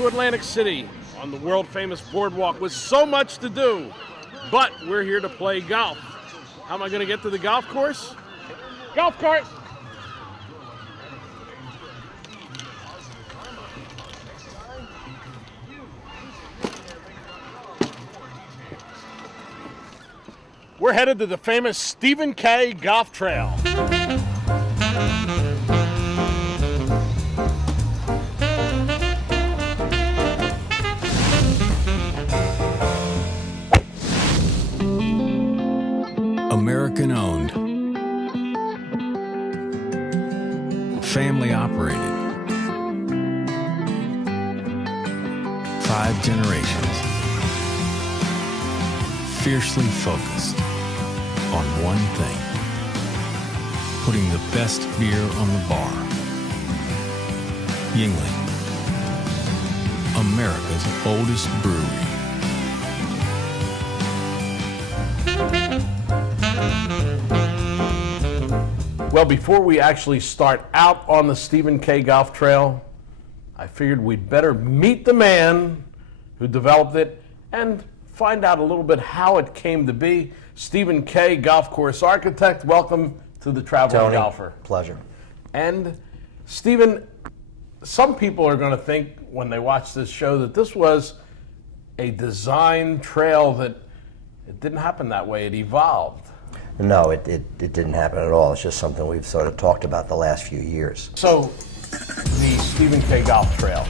to Atlantic City on the world-famous boardwalk with so much to do, but we're here to play golf. How am I going to get to the golf course? Golf cart! We're headed to the famous Stephen K. Golf Trail. American owned, family operated, 5 generations, fiercely focused on one thing: putting the best beer on the bar. Yuengling, America's oldest brewery. Well, before we actually start out on the Stephen K. Golf Trail, I figured we'd better meet the man who developed it and find out a little bit how it came to be. Stephen K., golf course architect, welcome to the Traveling Tony, Golfer. Pleasure. And Stephen, some people are going to think when they watch this show that this was a design trail, that it didn't happen that way, it evolved. No, it didn't happen at all. It's just something we've sort of talked about the last few years. So, the Stephen K. Golf Trail,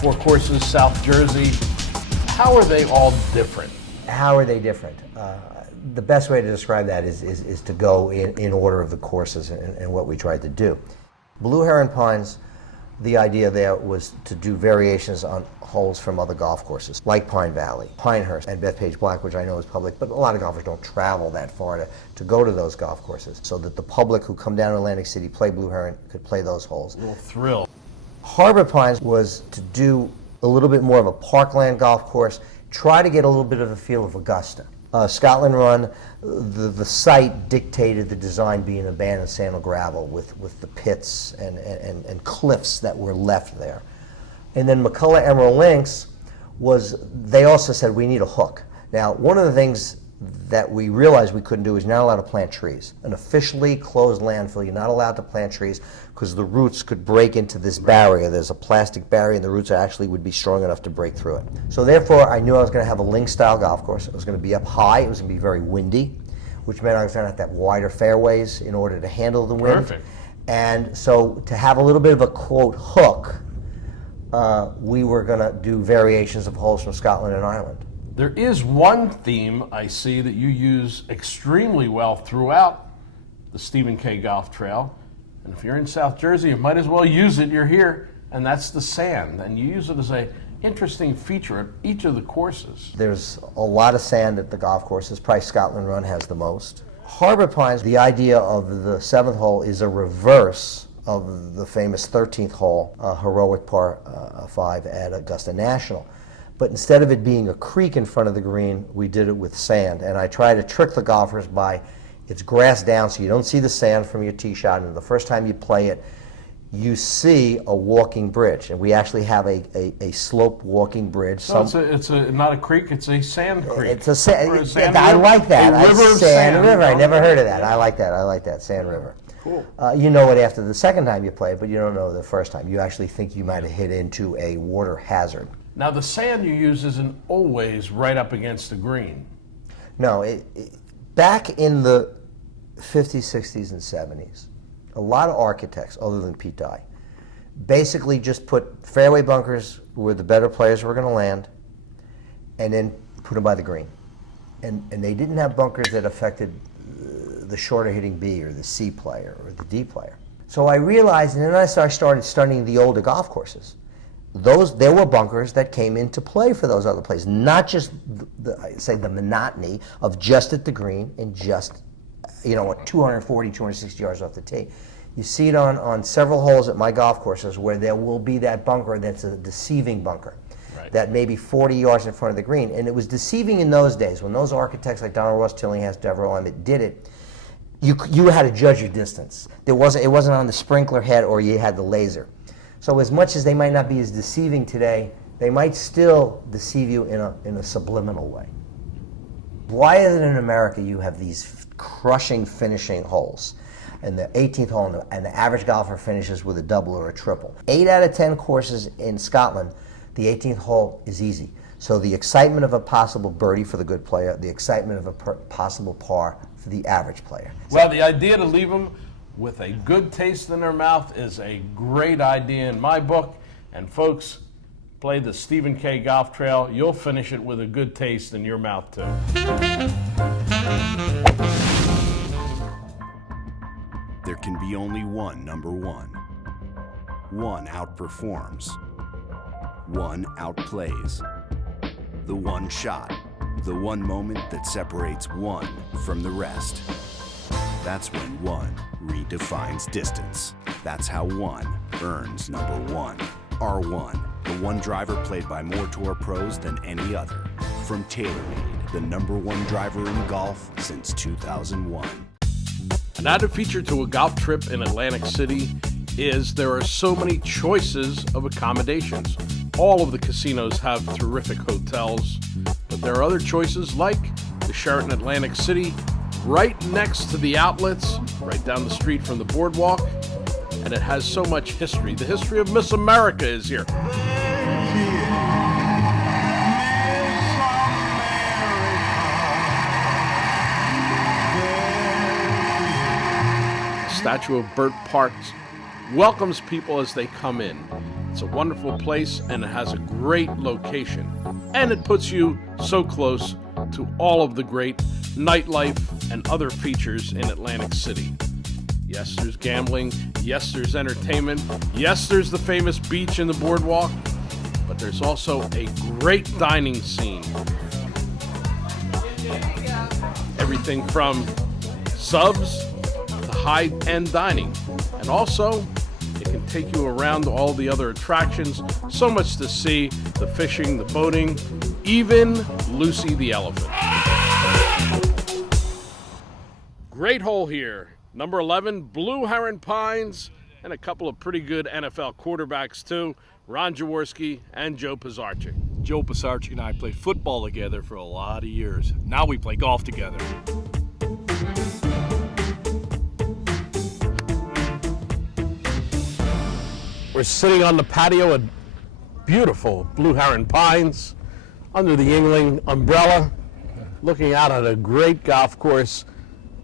4 courses, South Jersey, how are they all different? How are they different? The best way to describe that is to go in order of the courses and what we tried to do. Blue Heron Pines, the idea there was to do variations on holes from other golf courses, like Pine Valley, Pinehurst, and Bethpage Black, which I know is public, but a lot of golfers don't travel that far to go to those golf courses, so that the public who come down to Atlantic City, play Blue Heron, could play those holes. A little thrill. Harbor Pines was to do a little bit more of a parkland golf course, try to get a little bit of a feel of Augusta. Scotland Run, the site dictated the design being abandoned sand and gravel with the pits and cliffs that were left there. And then McCullough Emerald Links they also said we need a hook. Now, one of the things that we realized we couldn't do is not allowed to plant trees. An officially closed landfill, you're not allowed to plant trees because the roots could break into this barrier. There's a plastic barrier and the roots actually would be strong enough to break through it. So therefore, I knew I was going to have a link-style golf course. It was going to be up high, it was going to be very windy, which meant I was going to have to have wider fairways in order to handle the wind. Perfect. And so to have a little bit of a, quote, hook, we were going to do variations of holes from Scotland and Ireland. There is one theme I see that you use extremely well throughout the Stephen K. Golf Trail. And if you're in South Jersey, you might as well use it. You're here, and that's the sand. And you use it as an interesting feature at each of the courses. There's a lot of sand at the golf courses. Probably Scotland Run has the most. Harbor Pines, the idea of the 7th hole is a reverse of the famous 13th hole, heroic par 5 at Augusta National. But instead of it being a creek in front of the green, we did it with sand. And I try to trick the golfers by, it's grass down so you don't see the sand from your tee shot, and the first time you play it, you see a walking bridge. And we actually have a sloped walking bridge. So it's not a creek, it's a sand creek. It's a sand, sand I river? like that. A river of sand river, I never heard of Okay. that. I like that, Sand River. Cool. You know it after the second time you play it, but you don't know the first time. You actually think you might have hit into a water hazard. Now, the sand you use isn't always right up against the green. No, back in the 50s, 60s, and 70s, a lot of architects, other than Pete Dye, basically just put fairway bunkers where the better players were going to land, and then put them by the green. And they didn't have bunkers that affected the shorter hitting B or the C player or the D player. So I realized, and then I started studying the older golf courses. There were bunkers that came into play for those other plays, not just the monotony of just at the green and just, 240, 260 yards off the tee. You see it on several holes at my golf courses where there will be that bunker that's a deceiving bunker. Right. That may be 40 yards in front of the green. And it was deceiving in those days when those architects like Donald Ross Tillinghast, Devereux Emmett did it. You had to judge your distance. It wasn't on the sprinkler head or you had the laser. So as much as they might not be as deceiving today, they might still deceive you in a subliminal way. Why is it in America you have these crushing finishing holes? And the 18th hole, and the average golfer finishes with a double or a triple. 8 out of 10 courses in Scotland, the 18th hole is easy. So the excitement of a possible birdie for the good player, the excitement of a possible par for the average player. Well, the idea to leave them with a good taste in their mouth is a great idea in my book. And folks, play the Stephen K. Golf Trail. You'll finish it with a good taste in your mouth, too. There can be only one number one. One outperforms. One outplays. The one shot. The one moment that separates one from the rest. That's when one redefines distance. That's how one earns number one. R1, the one driver played by more tour pros than any other. From TaylorMade, the number one driver in golf since 2001. An added feature to a golf trip in Atlantic City is there are so many choices of accommodations. All of the casinos have terrific hotels, but there are other choices like the Sheraton Atlantic City, right next to the outlets, right down the street from the boardwalk, and it has so much history. The history of Miss America is here. The statue of Burt Parks welcomes people as they come in. It's a wonderful place and it has a great location. And it puts you so close to all of the great nightlife and other features in Atlantic City. Yes, there's gambling. Yes, there's entertainment. Yes, there's the famous beach and the boardwalk. But there's also a great dining scene. Everything from subs to high-end dining. And also, it can take you around to all the other attractions. So much to see, the fishing, the boating, even Lucy the elephant. Great hole here. Number 11, Blue Heron Pines, and a couple of pretty good NFL quarterbacks too, Ron Jaworski and Joe Pisarcik. Joe Pisarcik and I played football together for a lot of years. Now we play golf together. We're sitting on the patio at beautiful Blue Heron Pines, under the Yingling umbrella, looking out at a great golf course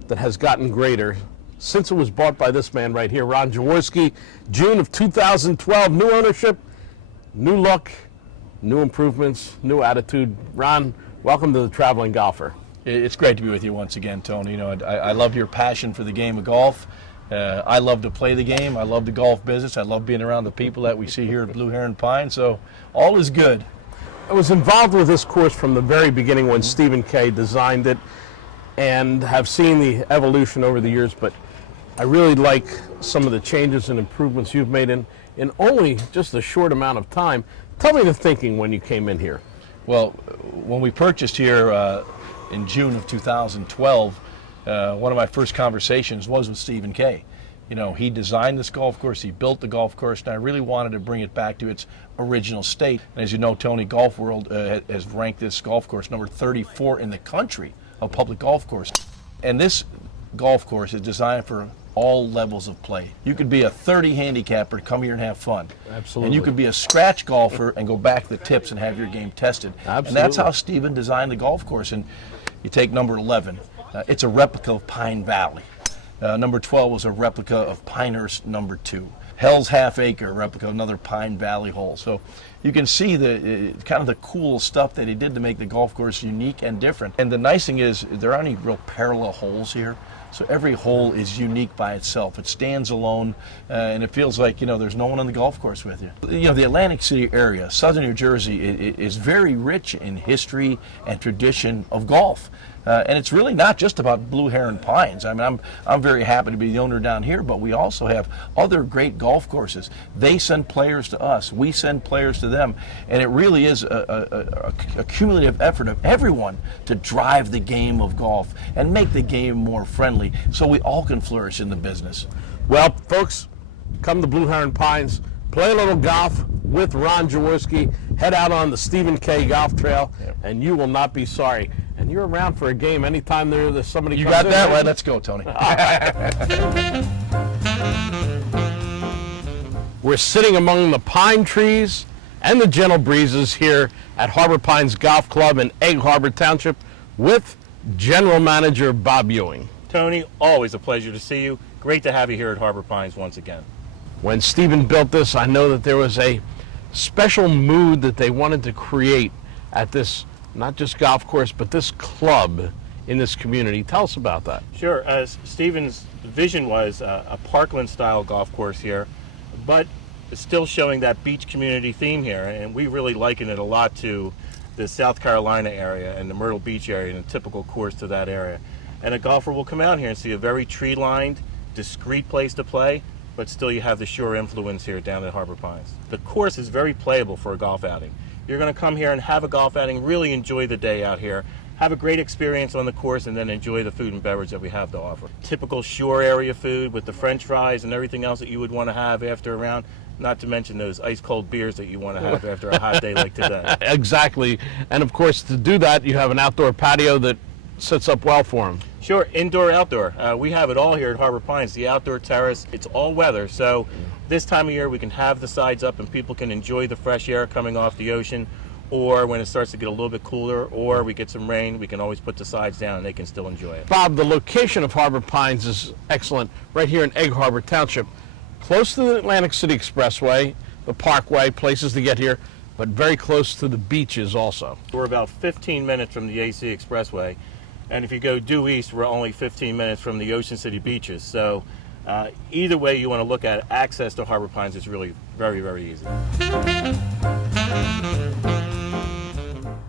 that has gotten greater since it was bought by this man right here, Ron Jaworski. June of 2012, new ownership, new look, new improvements, new attitude. Ron, welcome to the Traveling Golfer. It's great to be with you once again, Tony. You know, I love your passion for the game of golf. I love to play the game. I love the golf business. I love being around the people that we see here at Blue Heron Pine. So all is good. I was involved with this course from the very beginning when Stephen K. designed it, and have seen the evolution over the years, but I really like some of the changes and improvements you've made in only just a short amount of time. Tell me the thinking when you came in here. Well, when we purchased here in June of 2012, one of my first conversations was with Stephen K. You know, he designed this golf course, he built the golf course, and I really wanted to bring it back to its original state. And as you know, Tony, Golf World has ranked this golf course number 34 in the country of public golf course. And this golf course is designed for all levels of play. You could be a 30 handicapper, come here and have fun. Absolutely. And you could be a scratch golfer and go back to the tips and have your game tested. Absolutely. And that's how Stephen designed the golf course. And you take number 11, it's a replica of Pine Valley. Number 12 was a replica of Pinehurst number 2. Hell's Half Acre, replica of another Pine Valley hole. So you can see the kind of the cool stuff that he did to make the golf course unique and different. And the nice thing is there aren't any real parallel holes here. So every hole is unique by itself. It stands alone, and it feels like, you know, there's no one on the golf course with you. You know, the Atlantic City area, southern New Jersey, is very rich in history and tradition of golf. And it's really not just about Blue Heron Pines. I mean, I'm very happy to be the owner down here, but we also have other great golf courses. They send players to us. We send players to them. And it really is a cumulative effort of everyone to drive the game of golf and make the game more friendly so we all can flourish in the business. Well, folks, come to Blue Heron Pines. play a little golf with Ron Jaworski, head out on the Stephen K. Golf Trail, and you will not be sorry. And you're around for a game anytime there's somebody. You comes got in, that man. right. Let's go, Tony. We're sitting among the pine trees and the gentle breezes here at Harbor Pines Golf Club in Egg Harbor Township with General Manager Bob Ewing. Tony, always a pleasure to see you. Great to have you here at Harbor Pines once again. When Stephen built this, I know that there was a special mood that they wanted to create at this, not just golf course, but this club in this community. Tell us about that. Sure, as Stephen's vision was a parkland-style golf course here, but still showing that beach community theme here, and we really liken it a lot to the South Carolina area and the Myrtle Beach area and a typical course to that area. And a golfer will come out here and see a very tree-lined, discreet place to play, but still you have the shore influence here down at Harbor Pines. The course is very playable for a golf outing. You're going to come here and have a golf outing, really enjoy the day out here, have a great experience on the course, and then enjoy the food and beverage that we have to offer. Typical shore area food with the French fries and everything else that you would want to have after a round, not to mention those ice-cold beers that you want to have after a hot day like today. Exactly. And of course, to do that, you have an outdoor patio that sets up well for them. Sure, indoor, outdoor. We have it all here at Harbor Pines. The outdoor terrace, it's all weather. So this time of year, we can have the sides up and people can enjoy the fresh air coming off the ocean. Or when it starts to get a little bit cooler, or we get some rain, we can always put the sides down and they can still enjoy it. Bob, the location of Harbor Pines is excellent, right here in Egg Harbor Township, close to the Atlantic City Expressway, the Parkway, places to get here, but very close to the beaches also. We're about 15 minutes from the AC Expressway, and if you go due east, we're only 15 minutes from the Ocean City beaches. So either way you want to look at it, access to Harbor Pines is really very, very easy.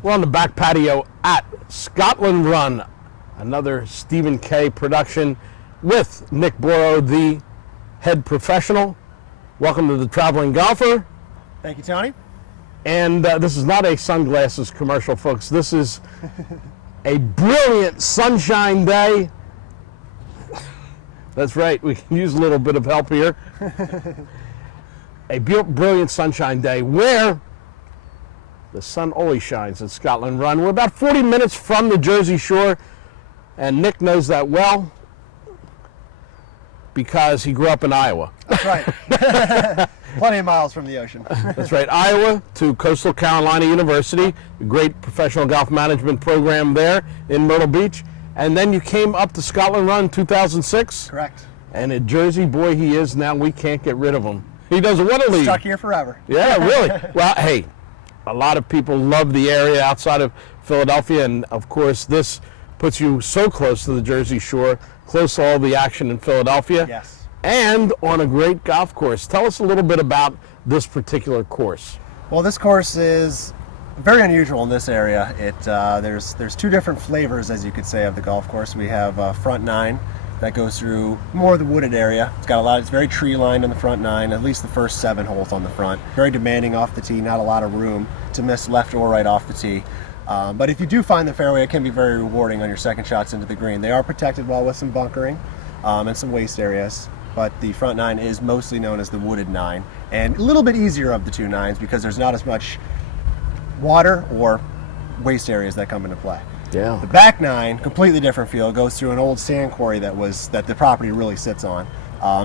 We're on the back patio at Scotland Run, another Stephen K. production with Nick Borrow, the head professional. Welcome to the Traveling Golfer. Thank you, Tony. And this is not a sunglasses commercial, folks. This is a brilliant sunshine day. That's right, we can use a little bit of help here. A brilliant sunshine day where the sun always shines at Scotland Run. We're about 40 minutes from the Jersey Shore, and Nick knows that well because he grew up in Iowa. That's right. Plenty of miles from the ocean. That's right, Iowa to Coastal Carolina University, a great professional golf management program there in Myrtle Beach. And then you came up to Scotland Run 2006. Correct. And a Jersey boy he is now, we can't get rid of him. He doesn't want to leave. Stuck here forever. Yeah, really. Well, hey, a lot of people love the area outside of Philadelphia, and of course this puts you so close to the Jersey Shore, close to all the action in Philadelphia. Yes. And on a great golf course. Tell us a little bit about this particular course. Well, this course is very unusual in this area. There's two different flavors, as you could say, of the golf course. We have front nine that goes through more of the wooded area. It's very tree lined on the front nine, at least the first 7 holes on the front. Very demanding off the tee, not a lot of room to miss left or right off the tee. But if you do find the fairway, it can be very rewarding on your second shots into the green. They are protected well with some bunkering and some waste areas. But the front nine is mostly known as the wooded nine, and a little bit easier of the two nines because there's not as much water or waste areas that come into play. Yeah. The back nine, completely different feel. It goes through an old sand quarry that the property really sits on.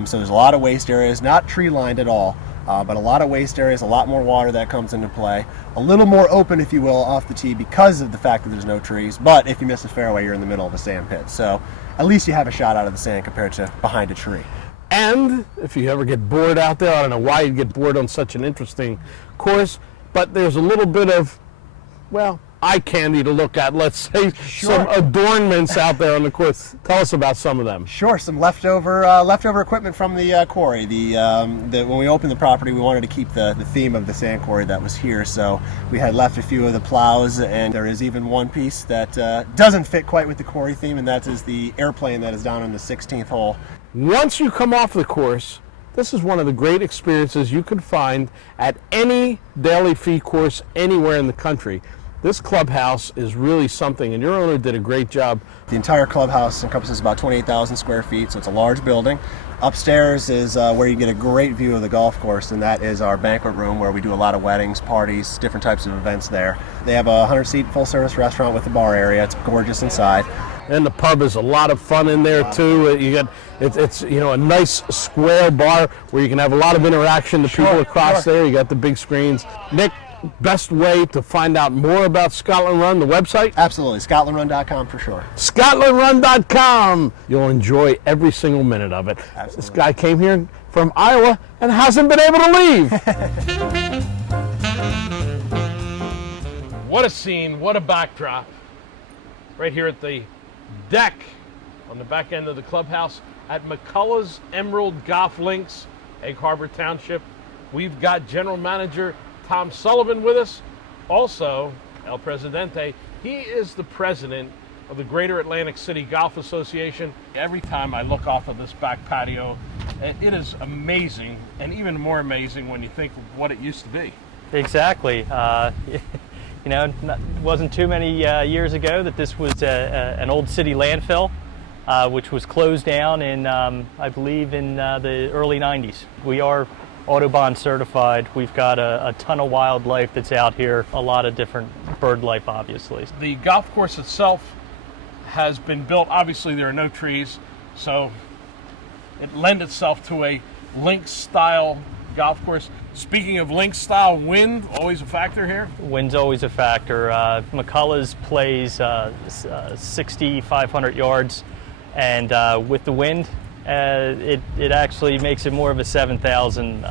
So there's a lot of waste areas, not tree lined at all, but a lot of waste areas, a lot more water that comes into play. A little more open, if you will, off the tee because of the fact that there's no trees. But if you miss a fairway, you're in the middle of a sand pit. So at least you have a shot out of the sand compared to behind a tree. And if you ever get bored out there, I don't know why you'd get bored on such an interesting course, but there's a little bit of, well, eye candy to look at, let's say. Sure. Some adornments out there on the course. Tell us about some of them. Sure, some leftover equipment from the quarry. When we opened the property, we wanted to keep the theme of the sand quarry that was here, so we had left a few of the plows, and there is even one piece that doesn't fit quite with the quarry theme, and that is the airplane that is down on the 16th hole. Once you come off the course, this is one of the great experiences you can find at any daily fee course anywhere in the country. This clubhouse is really something, and your owner did a great job. The entire clubhouse encompasses about 28,000 square feet, so it's a large building. Upstairs is where you get a great view of the golf course, and that is our banquet room where we do a lot of weddings, parties, different types of events there. They have a 100-seat full-service restaurant with a bar area. It's gorgeous inside. And the pub is a lot of fun in there too. You got it's you know, a nice square bar where you can have a lot of interaction. The people across there. You got the big screens. Nick, best way to find out more about Scotland Run, the website? Absolutely, scotlandrun.com for sure. scotlandrun.com. You'll enjoy every single minute of it. Absolutely. This guy came here from Iowa and hasn't been able to leave. What a scene, what a backdrop. Right here at the deck on the back end of the clubhouse at Makalahs Emerald Golf Links, Egg Harbor Township. We've got General Manager Tom Sullivan with us. Also, El Presidente, he is the president of the Greater Atlantic City Golf Association. Every time I look off of this back patio, it is amazing, and even more amazing when you think of what it used to be. Exactly. You know, it wasn't too many years ago that this was an old city landfill, which was closed down in, I believe, in the early 90s. We are Autobahn certified. We've got a ton of wildlife that's out here, a lot of different bird life, obviously. The golf course itself has been built, obviously there are no trees, so it lends itself to a links-style golf course. Speaking of links-style, wind, always a factor here? Wind's always a factor. Makalahs plays 6,500 yards, and with the wind, it actually makes it more of a 7,000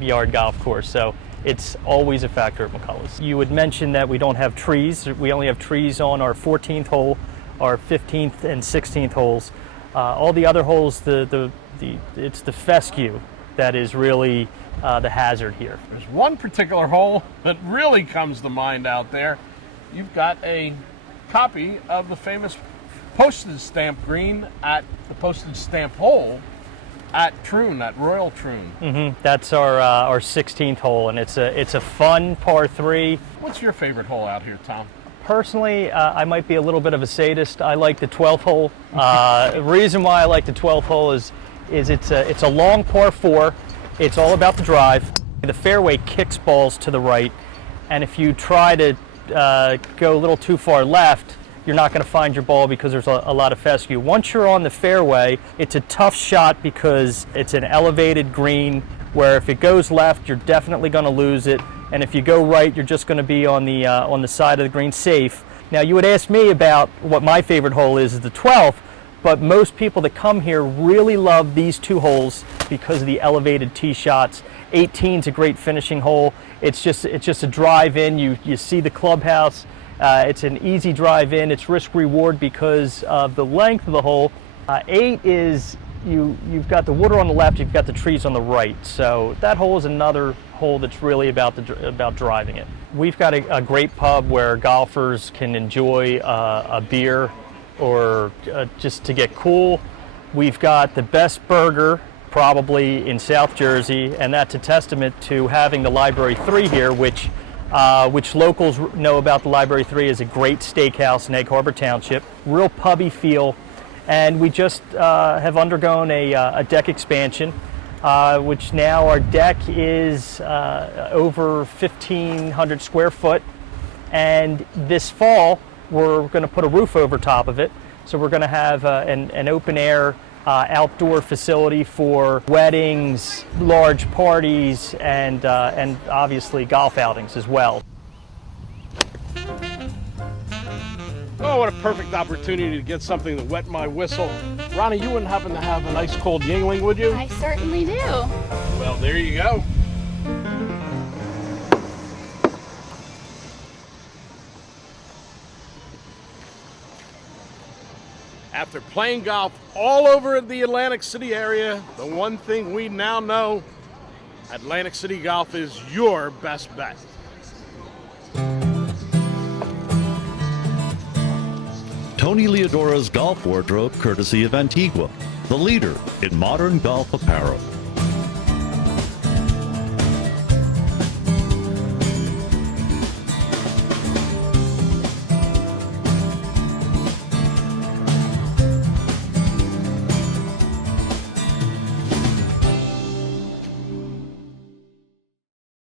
yard golf course. So it's always a factor at Makalahs. You would mention that we don't have trees. We only have trees on our 14th hole, our 15th and 16th holes. All the other holes, it's the fescue that is really the hazard here. There's one particular hole that really comes to mind out there. You've got a copy of the famous postage stamp green at the postage stamp hole at Troon, at Royal Troon. Mm-hmm. That's our 16th hole, and it's a fun par 3. What's your favorite hole out here, Tom? Personally, I might be a little bit of a sadist. I like the 12th hole. The reason why I like the 12th hole is it's a long par 4. It's all about the drive. The fairway kicks balls to the right, and if you try to go a little too far left, you're not going to find your ball because there's a lot of fescue. Once you're on the fairway, it's a tough shot because it's an elevated green where if it goes left, you're definitely going to lose it, and if you go right, you're just going to be on the side of the green safe. Now, you would ask me about what my favorite hole is the 12th, but most people that come here really love these 2 holes because of the elevated tee shots. 18's a great finishing hole. It's just a drive in. You see the clubhouse. It's an easy drive in. It's risk reward because of the length of the hole. 8 is you've got the water on the left. You've got the trees on the right. So that hole is another hole that's really about driving it. We've got a great pub where golfers can enjoy a beer or just to get cool. We've got the best burger probably in South Jersey, and that's a testament to having the Library 3 here, which locals know about. The Library 3 is a great steakhouse in Egg Harbor Township, real pubby feel, and we just have undergone a deck expansion, which now our deck is over 1,500 square foot, and this fall we're going to put a roof over top of it, so we're going to have an open air outdoor facility for weddings, large parties, and obviously golf outings as well. Oh, what a perfect opportunity to get something to wet my whistle. Ronnie, you wouldn't happen to have an ice cold Yingling, would you? I certainly do. Well, there you go. After playing golf all over the Atlantic City area, the one thing we now know, Atlantic City Golf is your best bet. Tony Leodora's golf wardrobe, courtesy of Antigua, the leader in modern golf apparel.